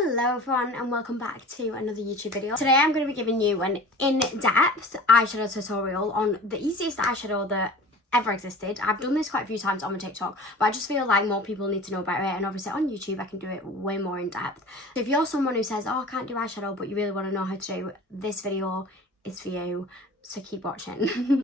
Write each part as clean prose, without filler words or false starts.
Hello everyone and welcome back to another YouTube video. Today I'm going to be giving you an in-depth eyeshadow tutorial on the easiest eyeshadow that ever existed. I've done this quite a few times on my TikTok, but I just feel like more people need to know about it, and obviously on YouTube I can do it way more in depth. So if you're someone who says, oh, I can't do eyeshadow, but you really want to know how to do, this video is for you, so keep watching.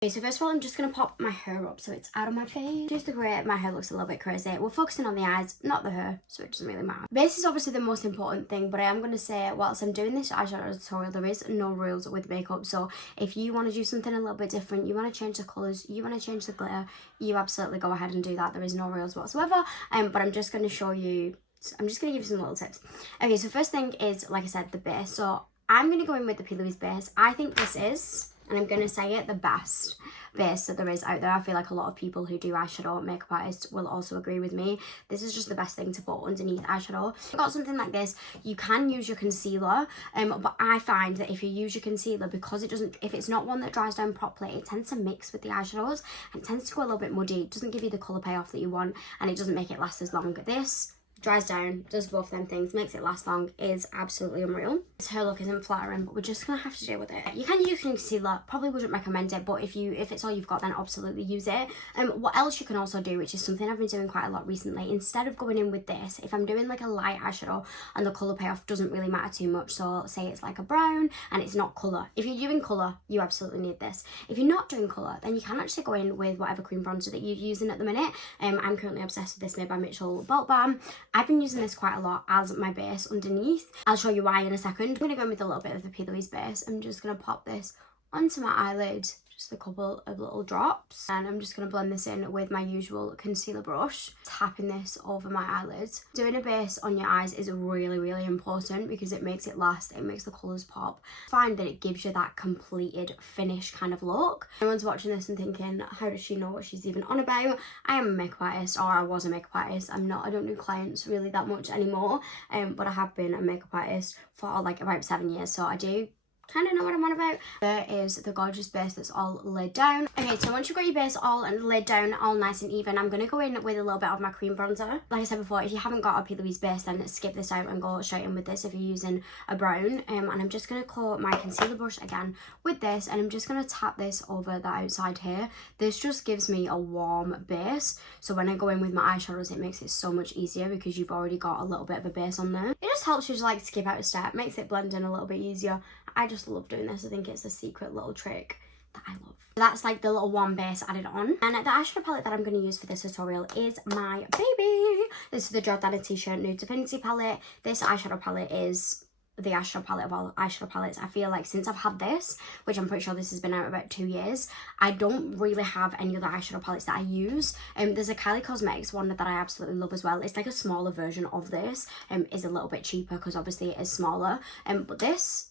Okay, so first of all, I'm just going to pop my hair up so it's out of my face. Just the way my hair looks a little bit crazy. We're focusing on the eyes, not the hair, so it doesn't really matter. Base is obviously the most important thing, but I am going to say, whilst I'm doing this eyeshadow tutorial, there is no rules with makeup. So if you want to do something a little bit different, you want to change the colours, you want to change the glitter, you absolutely go ahead and do that. There is no rules whatsoever. But I'm just going to show you, I'm just going to give you some little tips. Okay, so first thing is, like I said, the base. So I'm going to go in with the Plouise base. I think this is, and I'm going to say it, the best base that there is out there. I feel like a lot of people who do eyeshadow, makeup artists, will also agree with me. This is just the best thing to put underneath eyeshadow. If you've got something like this, you can use your concealer, but I find that if you use your concealer, because it doesn't, if it's not one that dries down properly, it tends to mix with the eyeshadows and it tends to go a little bit muddy. It doesn't give you the colour payoff that you want, and it doesn't make it last as long. This dries down, does both them things, makes it last long, is absolutely unreal. This hair look isn't flattering, but we're just gonna have to deal with it. You can use concealer, probably wouldn't recommend it, but if it's all you've got, then absolutely use it. What else you can also do, which is something I've been doing quite a lot recently, instead of going in with this, if I'm doing like a light eyeshadow and the colour payoff doesn't really matter too much, so say it's like a brown and it's not colour. If you're doing colour, you absolutely need this. If you're not doing colour, then you can actually go in with whatever cream bronzer that you're using at the minute. I'm currently obsessed with this Made by Mitchell Bulk Balm. I've been using this quite a lot as my base underneath. I'll show you why in a second. I'm going to go in with a little bit of the Plouise base. I'm just going to pop this onto my eyelid, just a couple of little drops, and I'm just going to blend this in with my usual concealer brush, tapping this over my eyelids. Doing a base on your eyes is really important because it makes it last, it makes the colours pop. I find that it gives you that completed finished kind of look. Everyone's watching this and thinking, how does she know what she's even on about? I am a makeup artist, or I was a makeup artist. I don't do clients really that much anymore, but I have been a makeup artist for like about 7 years, so I do kind of know what I'm on about. There is the gorgeous base that's all laid down. Okay, so once you've got your base all laid down, all nice and even, I'm going to go in with a little bit of my cream bronzer. Like I said before, if you haven't got a Plouise base, then skip this out and go straight in with this if you're using a brown. And I'm just going to coat my concealer brush again with this, and I'm just going to tap this over the outside here. This just gives me a warm base, so when I go in with my eyeshadows, it makes it so much easier because you've already got a little bit of a base on there. It just helps you to like skip out a step, makes it blend in a little bit easier. I just love doing this. I think it's a secret little trick that I love. So that's like the little warm base added on. And the eyeshadow palette that I'm going to use for this tutorial is my baby. This is the Jordana ticia Nude Divinity palette. This eyeshadow palette is the eyeshadow palette of all eyeshadow palettes. I feel like since I've had this, which I'm pretty sure this has been out about 2 years, I don't really have any other eyeshadow palettes that I use. There's a Kylie Cosmetics one that I absolutely love as well. It's like a smaller version of this. Is a little bit cheaper because obviously it is smaller. But this,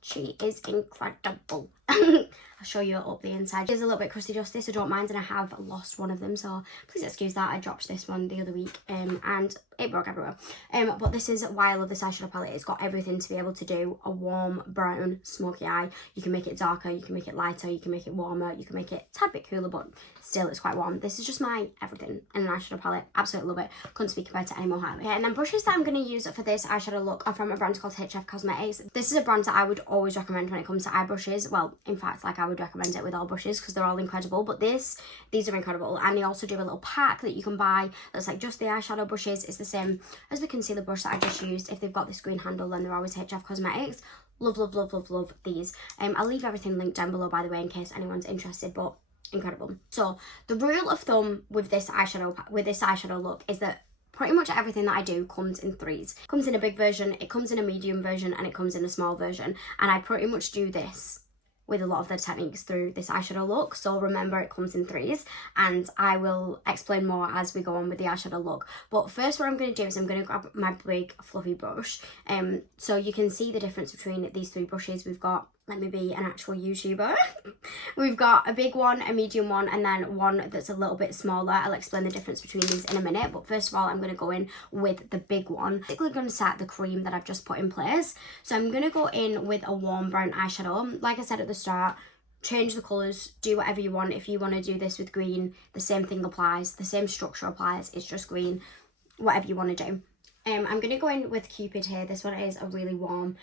she is incredible. I'll show you up the inside. It's a little bit crusty dusty, so don't mind, and I have lost one of them, so please excuse that. I dropped this one the other week and it broke everywhere. But this is why I love this eyeshadow palette. It's got everything to be able to do a warm brown smoky eye. You can make it darker, you can make it lighter, you can make it warmer, you can make it a tad bit cooler, but still it's quite warm. This is just my everything in an eyeshadow palette. Absolutely love it. Couldn't speak about it any more highly. Okay, and then brushes that I'm going to use for this eyeshadow look are from a brand called HF Cosmetics. This is a brand that I would always recommend when it comes to eye brushes. Well, in fact, like I would recommend it with all brushes because they're all incredible, but these are incredible. And they also do a little pack that you can buy that's like just the eyeshadow brushes. It's the same as the concealer brush that I just used. If they've got this green handle, then they're always HF Cosmetics. Love these. I'll leave everything linked down below, by the way, in case anyone's interested, but incredible. So the rule of thumb with this eyeshadow look is that pretty much everything that I do comes in threes. It comes in a big version, it comes in a medium version, and it comes in a small version. And I pretty much do this with a lot of the techniques through this eyeshadow look. So remember, it comes in threes, and I will explain more as we go on with the eyeshadow look. But first, what I'm going to do is I'm going to grab my big fluffy brush. So you can see the difference between these three brushes. We've got, let me be an actual YouTuber. We've got a big one, a medium one, and then one that's a little bit smaller. I'll explain the difference between these in a minute, but first of all, I'm going to go in with the big one. I'm basically going to set the cream that I've just put in place. So I'm going to go in with a warm brown eyeshadow. Like I said at the start, change the colours, do whatever you want. If you want to do this with green, the same thing applies, the same structure applies, it's just green, whatever you want to do. I'm going to go in with Cupid here. This one is a really warm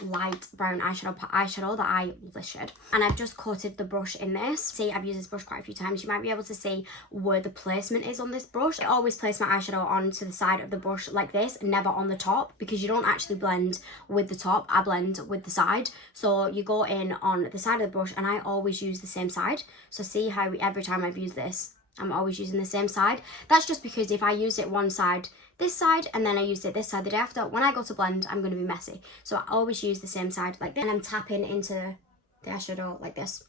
light brown eyeshadow that I listed. And I've just coated the brush in this. See, I've used this brush quite a few times. You might be able to see where the placement is on this brush. I always place my eyeshadow onto the side of the brush like this, never on the top, because you don't actually blend with the top. I blend with the side. So you go in on the side of the brush, and I always use the same side. So see how every time I've used this, I'm always using the same side. That's just because if I use it one side, this side, and then I used it this side the day after, when I go to blend, I'm going to be messy. So I always use the same side like this, and I'm tapping into the eyeshadow like this,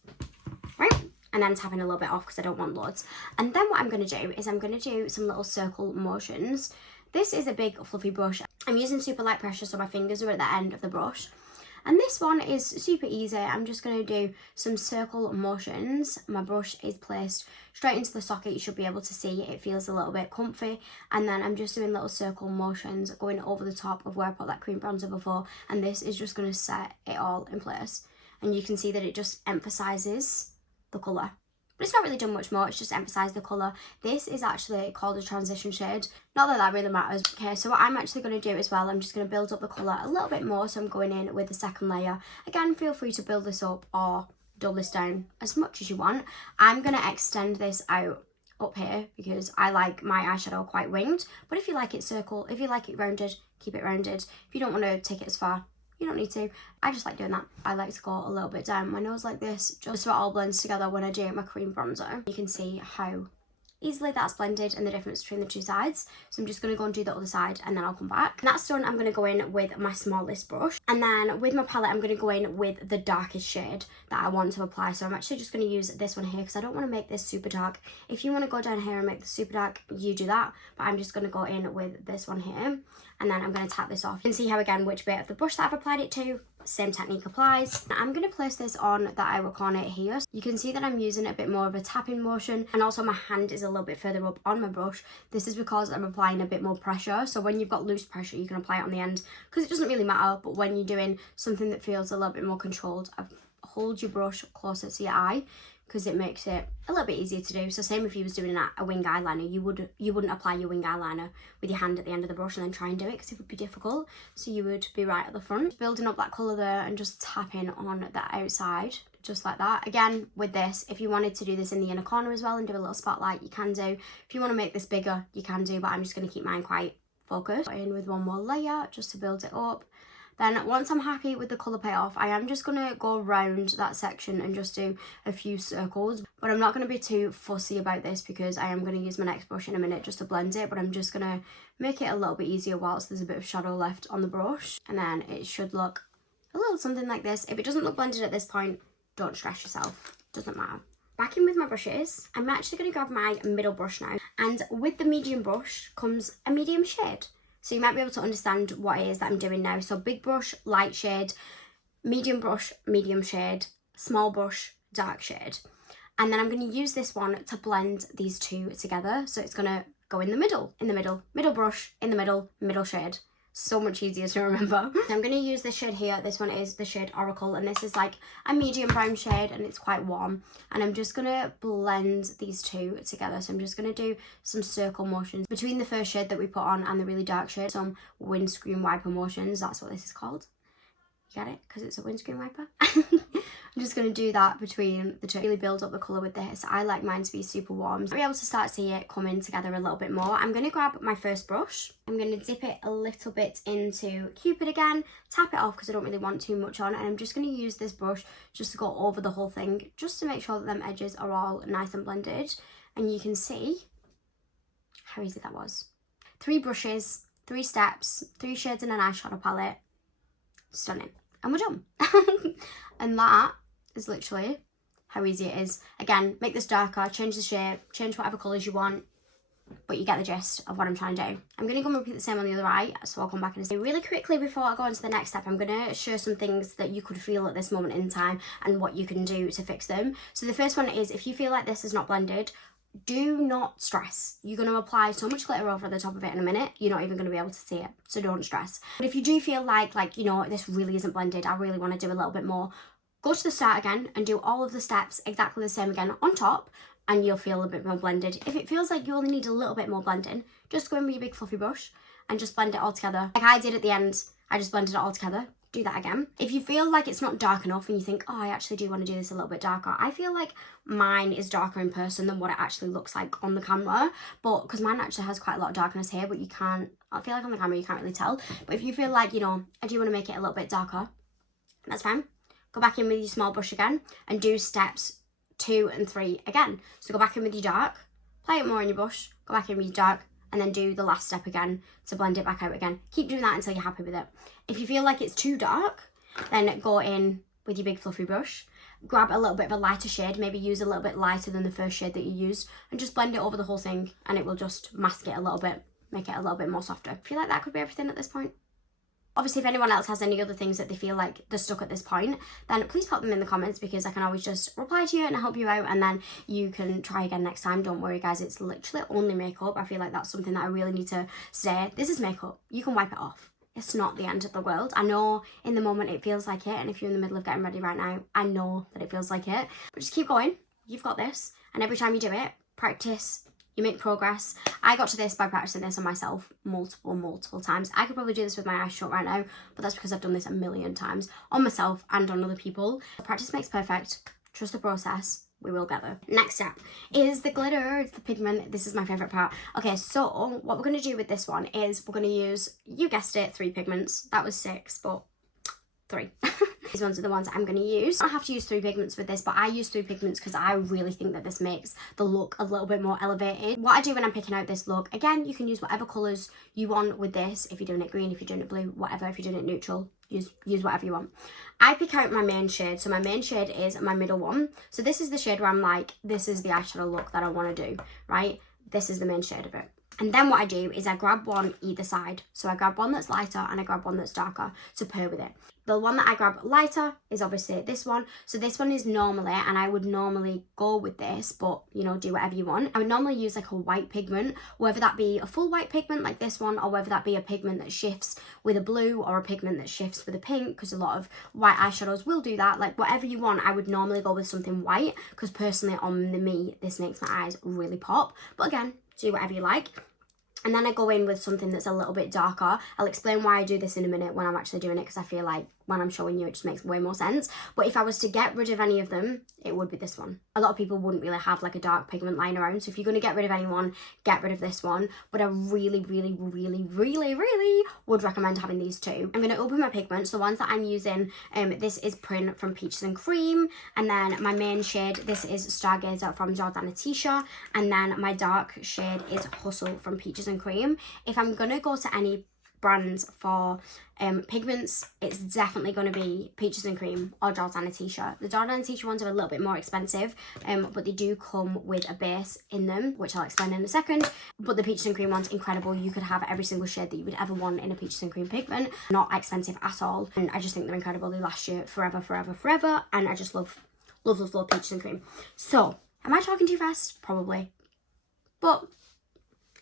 right? And then tapping a little bit off because I don't want loads. And then what I'm going to do is I'm going to do some little circle motions. This is a big fluffy brush. I'm using super light pressure, so my fingers are at the end of the brush. And this one is super easy. I'm just going to do some circle motions. My brush is placed straight into the socket. You should be able to see it feels a little bit comfy. And then I'm just doing little circle motions going over the top of where I put that cream bronzer before. And this is just going to set it all in place. And you can see that it just emphasises the colour. But it's not really done much more, it's just emphasised the colour. This is actually called a transition shade. Not that that really matters. Okay, so what I'm actually going to do as well, I'm just going to build up the colour a little bit more. So I'm going in with the second layer. Again, feel free to build this up or dull this down as much as you want. I'm going to extend this out up here because I like my eyeshadow quite winged. But if you like it circle, if you like it rounded, keep it rounded. If you don't want to take it as far, you don't need to. I just like doing that. I like to go a little bit down my nose like this, just so it all blends together when I do my cream bronzer. You can see how easily that's blended and the difference between the two sides. So I'm just going to go and do the other side and then I'll come back. And that's done. I'm going to go in with my smallest brush. And then with my palette, I'm going to go in with the darkest shade that I want to apply. So I'm actually just going to use this one here because I don't want to make this super dark. If you want to go down here and make this super dark, you do that. But I'm just going to go in with this one here. And then I'm going to tap this off. You can see how, again, which bit of the brush that I've applied it to, same technique applies. I'm going to place this on the eye corner here. You can see that I'm using a bit more of a tapping motion, and also my hand is a little bit further up on my brush. This is because I'm applying a bit more pressure. So when you've got loose pressure, you can apply it on the end because it doesn't really matter. But when you're doing something that feels a little bit more controlled, hold your brush closer to your eye, because it makes it a little bit easier to do. So same if you was doing a wing eyeliner, you wouldn't apply your wing eyeliner with your hand at the end of the brush and then try and do it because it would be difficult. So you would be right at the front, building up that colour there and just tapping on the outside, just like that. Again, with this, if you wanted to do this in the inner corner as well and do a little spotlight, you can do. If you want to make this bigger, you can do, but I'm just going to keep mine quite focused. Put in with one more layer just to build it up. Then once I'm happy with the colour payoff, I am just going to go around that section and just do a few circles. But I'm not going to be too fussy about this because I am going to use my next brush in a minute just to blend it. But I'm just going to make it a little bit easier whilst there's a bit of shadow left on the brush. And then it should look a little something like this. If it doesn't look blended at this point, don't stress yourself. Doesn't matter. Back in with my brushes, I'm actually going to grab my middle brush now. And with the medium brush comes a medium shade. So you might be able to understand what it is that I'm doing now. So big brush, light shade, medium brush, medium shade, small brush, dark shade. And then I'm going to use this one to blend these two together. So it's going to go in the middle, middle brush, in the middle shade. So much easier to remember. So I'm going to use this shade here. This one is the shade Oracle, and this is like a medium brown shade and it's quite warm. And I'm just going to blend these two together. So I'm just going to do some circle motions between the first shade that we put on and the really dark shade. Some windscreen wiper motions. That's what this is called. You get it? Because it's a windscreen wiper. I'm just going to do that between the two. Really build up the colour with this. I like mine to be super warm. So I'll be able to start to see it coming together a little bit more. I'm going to grab my first brush. I'm going to dip it a little bit into Cupid again. Tap it off because I don't really want too much on. And I'm just going to use this brush just to go over the whole thing. Just to make sure that them edges are all nice and blended. And you can see how easy that was. 3 brushes, 3 steps, 3 shades in an eyeshadow palette. Stunning. And we're done. And that is literally how easy it is. Again, make this darker, change the shape, change whatever colours you want, but you get the gist of what I'm trying to do. I'm going to go and repeat the same on the other eye, so I'll come back and say really quickly before I go on to the next step. I'm going to show some things that you could feel at this moment in time and what you can do to fix them. So the first one is, if you feel like this is not blended, do not stress. You're going to apply so much glitter over the top of it in a minute, you're not even going to be able to see it. So don't stress. But if you do feel like, you know, this really isn't blended, I really want to do a little bit more, go to the start again and do all of the steps exactly the same again on top, and you'll feel a bit more blended. If it feels like you only need a little bit more blending, just go in with your big fluffy brush and just blend it all together. Like I did at the end, I just blended it all together. Do that again. If you feel like it's not dark enough and you think, oh, I actually do want to do this a little bit darker, I feel like mine is darker in person than what it actually looks like on the camera, but because mine actually has quite a lot of darkness here, but you can't, I feel like on the camera you can't really tell. But if you feel like, you know, I do want to make it a little bit darker, that's fine. Go back in with your small brush again and do steps 2 and 3 again. So go back in with your dark, apply it more on your brush, go back in with your dark, and then do the last step again to blend it back out again. Keep doing that until you're happy with it. If you feel like it's too dark, then go in with your big fluffy brush, grab a little bit of a lighter shade, maybe use a little bit lighter than the first shade that you used, and just blend it over the whole thing, and it will just mask it a little bit, make it a little bit more softer. I feel like that could be everything at this point. Obviously, if anyone else has any other things that they feel like they're stuck at this point, then please pop them in the comments, because I can always just reply to you and help you out, and then you can try again next time. Don't worry, guys, it's literally only makeup. I feel like that's something that I really need to say. This is makeup. You can wipe it off. It's not the end of the world. I know in the moment it feels like it, and if you're in the middle of getting ready right now, I know that it feels like it. But just keep going. You've got this. And every time you do it, practice. You make progress. I got to this by practicing this on myself multiple times. I could probably do this with my eyes shut right now, but that's because I've done this a million times on myself and on other people. Practice makes perfect. Trust the process. We will get there. Next step is the glitter. It's the pigment. This is my favorite part. Okay, so what we're going to do with this one is we're going to use, you guessed it, 3 pigments. That was 6, but 3. These ones are the ones I'm going to use. I don't have to use 3 pigments with this, but I use 3 pigments because I really think that this makes the look a little bit more elevated. What I do when I'm picking out this look, again, you can use whatever colours you want with this. If you're doing it green, if you're doing it blue, whatever. If you're doing it neutral, use whatever you want. I pick out my main shade. So my main shade is my middle one. So this is the shade where I'm like, this is the eyeshadow look that I want to do, right? This is the main shade of it. And then what I do is I grab one either side. So I grab one that's lighter and I grab one that's darker to pair with it. The one that I grab lighter is obviously this one. So this one is normally, and I would normally go with this, but you know, do whatever you want. I would normally use like a white pigment, whether that be a full white pigment like this one, or whether that be a pigment that shifts with a blue, or a pigment that shifts with a pink, because a lot of white eyeshadows will do that. Like whatever you want, I would normally go with something white, because personally on me, this makes my eyes really pop. But again, do whatever you like. And then I go in with something that's a little bit darker. I'll explain why I do this in a minute when I'm actually doing it, because I feel like when I'm showing you it just makes way more sense. But if I was to get rid of any of them, it would be this one. A lot of people wouldn't really have like a dark pigment lying around, so if you're going to get rid of anyone, get rid of this one. But I really would recommend having these 2. I'm going to open my pigments. The ones that I'm using, this is Prin from Peaches and Cream, and then my main shade, this is Stargazer from Jordana Ticia, and then my dark shade is Hussle from Peaches and Cream. If I'm going to go to any brands for pigments, it's definitely going to be Peaches and Cream or Jordana Ticia. The Jordana Ticia ones are a little bit more expensive, but they do come with a base in them, which I'll explain in a second. But the Peaches and Cream one's incredible. You could have every single shade that you would ever want in a Peaches and Cream pigment. Not expensive at all, and I just think they're incredible. They last you forever, and I just love Peaches and Cream. So, am I talking too fast? Probably, but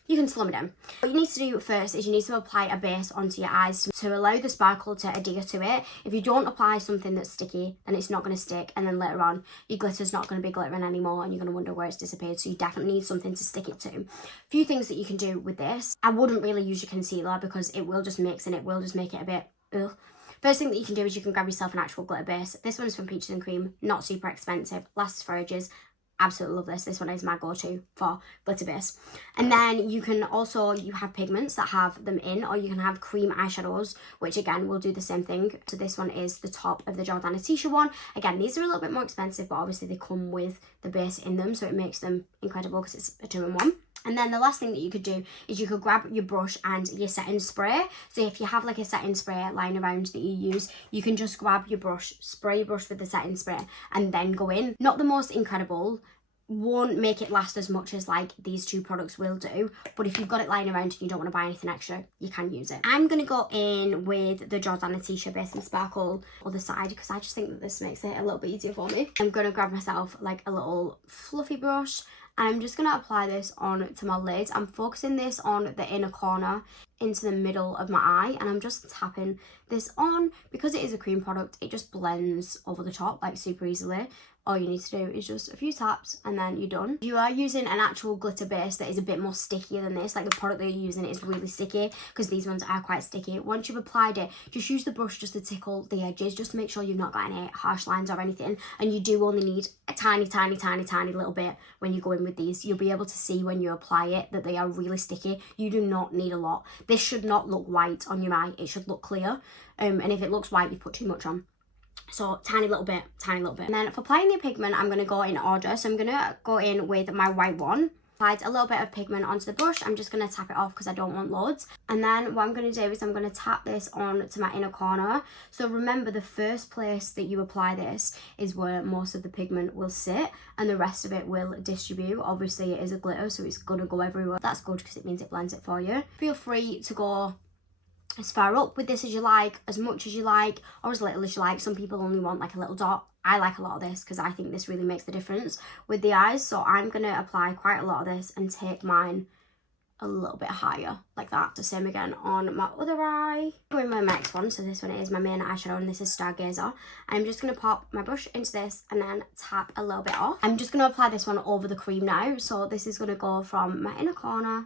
you can slow me down. What you need to do first is you need to apply a base onto your eyes to allow the sparkle to adhere to it. If you don't apply something that's sticky, then it's not going to stick, and then later on your glitter's not going to be glittering anymore, and you're going to wonder where it's disappeared. So you definitely need something to stick it to. A few things that you can do with this. I wouldn't really use your concealer because it will just mix and it will just make it a bit ugh. First thing that you can do is you can grab yourself an actual glitter base. This one's from Peaches and Cream, not super expensive, lasts for ages. Absolutely love this. This one is my go-to for glitter base. And then you can also, you have pigments that have them in, or you can have cream eyeshadows, which again will do the same thing. So this one is the top of the Jordana Ticia one. Again, these are a little bit more expensive, but obviously they come with the base in them, so it makes them incredible because it's a 2-in-1. And then the last thing that you could do is you could grab your brush and your setting spray. So if you have like a setting spray lying around that you use, you can just grab your brush, spray your brush with the setting spray, and then go in. Not the most incredible, won't make it last as much as like these 2 products will do, but if you've got it lying around and you don't want to buy anything extra, you can use it. I'm going to go in with the Jordana Ticia Base and Sparkle other side, because I just think that this makes it a little bit easier for me. I'm going to grab myself like a little fluffy brush, and I'm just going to apply this on to my lid. I'm focusing this on the inner corner into the middle of my eye, and I'm just tapping this on. Because it is a cream product, it just blends over the top like super easily. all you need to do is just a few taps and then you're done. If you are using an actual glitter base that is a bit more stickier than this, like the product that you're using is really sticky, because these ones are quite sticky. Once you've applied it, just use the brush just to tickle the edges, just to make sure you've not got any harsh lines or anything. And you do only need a tiny little bit when you go in with these. You'll be able to see when you apply it that they are really sticky. You do not need a lot. This should not look white on your eye, it should look clear. And if it looks white, you put too much on. So tiny little bit. And then for applying the pigment, I'm going to go in order. So I'm going to go in with my white one. Applied a little bit of pigment onto the brush. I'm just going to tap it off because I don't want loads. And then what I'm going to do is I'm going to tap this on to my inner corner. So remember, the first place that you apply this is where most of the pigment will sit and the rest of it will distribute. Obviously it is a glitter, so it's going to go everywhere. That's good because it means it blends it for you. Feel free to go as far up with this as you like, as much as you like, or as little as you like. Some people only want like a little dot. I like a lot of this because I think this really makes the difference with the eyes. So I'm going to apply quite a lot of this and take mine a little bit higher, like that. The same again on my other eye. Going with my next one, so this one is my main eyeshadow and this is Stargazer. I'm just going to pop my brush into this and then tap a little bit off. I'm just going to apply this one over the cream now. So this is going to go from my inner corner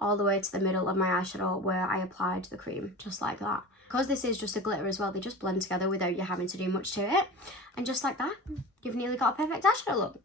all the way to the middle of my eyeshadow where I applied the cream, just like that. Because this is just a glitter as well, they just blend together without you having to do much to it. And just like that, you've nearly got a perfect eyeshadow look.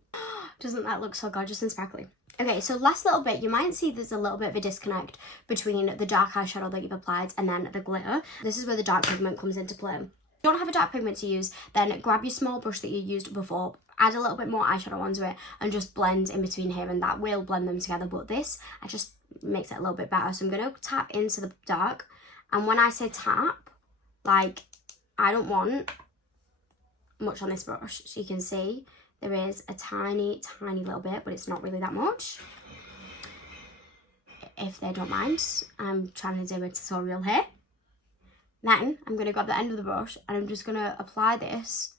Doesn't that look so gorgeous and sparkly? Okay, so last little bit, you might see there's a little bit of a disconnect between the dark eyeshadow that you've applied and then the glitter. This is where the dark pigment comes into play. If you don't have a dark pigment to use, then grab your small brush that you used before, add a little bit more eyeshadow onto it and just blend in between here, and that will blend them together. But this, I just makes it a little bit better. So I'm going to tap into the dark, and when I say tap, like, I don't want much on this brush. So you can see there is a tiny little bit, but it's not really that much. If they don't mind, I'm trying to do a tutorial here. Then I'm going to grab the end of the brush and I'm just going to apply this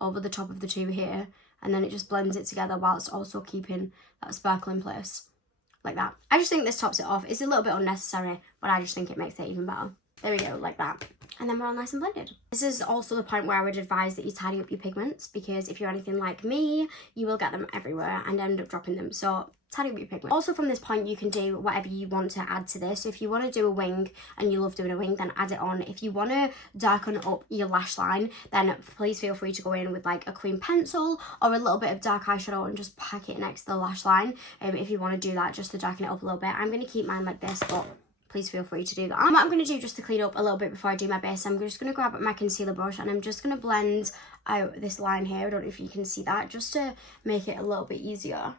over the top of the two here, and then it just blends it together whilst also keeping that sparkle in place, like that. I just think this tops it off. It's a little bit unnecessary, but I just think it makes it even better. There we go, like that. And then we're all nice and blended. This is also the point where I would advise that you tidy up your pigments, because if you're anything like me, you will get them everywhere and end up dropping them. So tidy up your pigment. Also from this point, you can do whatever you want to add to this. So if you want to do a wing and you love doing a wing, then add it on. If you want to darken up your lash line, then please feel free to go in with like a cream pencil or a little bit of dark eyeshadow and just pack it next to the lash line. If you want to do that, just to darken it up a little bit. I'm going to keep mine like this, but please feel free to do that. What I'm going to do just to clean up a little bit before I do my base, I'm just going to grab my concealer brush and I'm just going to blend out this line here. I don't know if you can see that, just to make it a little bit easier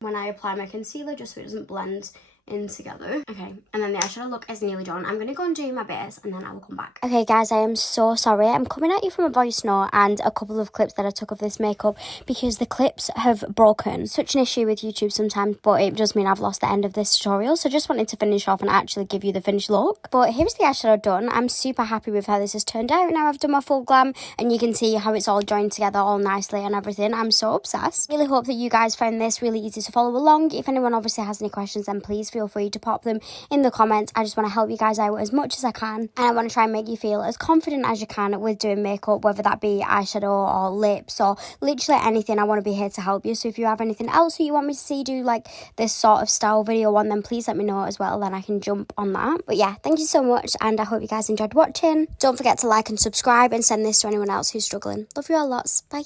when I apply my concealer, just so it doesn't blend in together. Okay, and then the eyeshadow look is nearly done. I'm going to go and do my base and then I will come back. Okay guys, I am so sorry. I'm coming at you from a voice note and a couple of clips that I took of this makeup because the clips have broken. Such an issue with YouTube sometimes, but it does mean I've lost the end of this tutorial. So just wanted to finish off and actually give you the finished look. But here's the eyeshadow done. I'm super happy with how this has turned out. Now I've done my full glam and you can see how it's all joined together all nicely and everything. I'm so obsessed. Really hope that you guys found this really easy to follow along. If anyone obviously has any questions, then please feel free to pop them in the comments. I just want to help you guys out as much as I can, and I want to try and make you feel as confident as you can with doing makeup, whether that be eyeshadow or lips or literally anything. I want to be here to help you. So if you have anything else that you want me to see do like this sort of style video on, then please let me know as well, then I can jump on that. But yeah, thank you so much and I hope you guys enjoyed watching. Don't forget to like and subscribe and send this to anyone else who's struggling. Love you all lots. Bye.